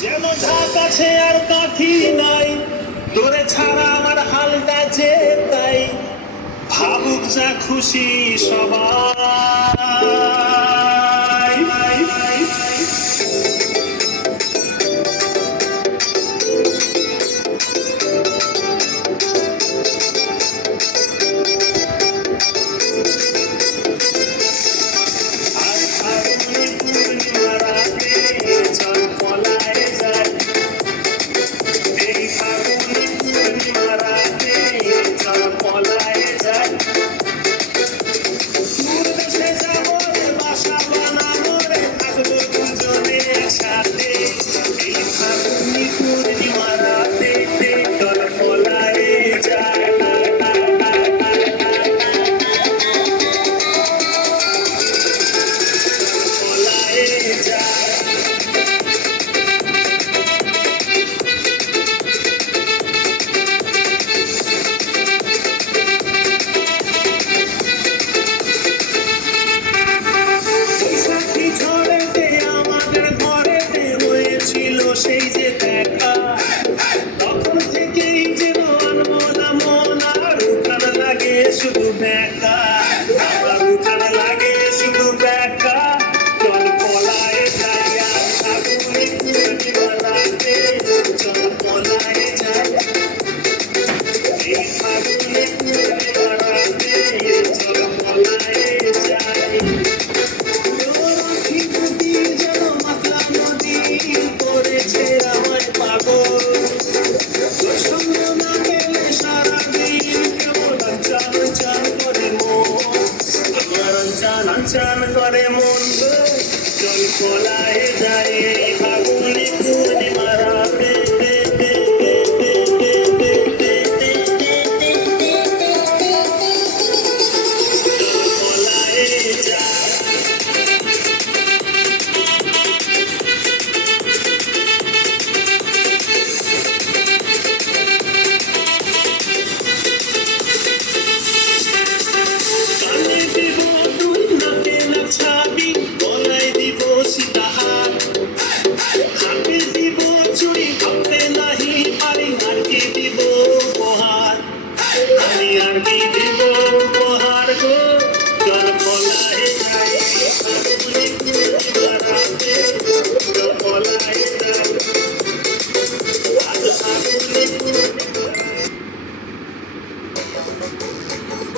যেন ঝাঁক আছে আর কাঠি নাই, তোরে ছাড়া আমার হালটা যে তাই। ভাবুক যা খুশি সবাই। আর ফাগুনে পূর্ণিমা রাতে চল পলায়ে যাই। এই ফাগুনে পূর্ণিমা রাতে চল পলায়ে যাই। দূর দেশে যাবো রে, বাসা বানাবো রে, থাকবো দুজনে একসাথে। এই ফাগুনে পূর্ণিমা রাতে চল পলায়ে যাই। পলায়ে যাই। বৈশাখী ঝড়েতে আমাদের ঘরেতে হয়েছিল সেই যে দেখা। তখন থেকেই যেন আনমনা মন, আর উঠান লাগে শুধু ব্যাকা। আমার উঠান লাগে শুধু ব্যাকা। চল পলায়ে যাই আর ফাগুনে পূর্ণিমা রাতে চল পলায়ে যাই। এই ফাগুনে পূর্ণিমা রাতে চল পলায়ে যাই। রাখি নদী যেন মাতলা নদী করেছে আমায় পাগল। তোর সঙ্গ না পেলে সারাদিন কেমন আনচান আনচান করে মন। আমার আনচান আনচান করে মন গো। চল পলায়ে যাই এই ফাগুনে পূর্ণিমা রাতে। চল পলায়ে যাই। কানে দিব দুল, নাকে নাচাবি, গলায় দিব সীতাহার। হাতে দিব চুড়ি, ভাবতে নাহি পারি, আর কি দিব উপহার। আমি আর কি দিব উপহার গো। চল পলায়ে যাই ফাগুনে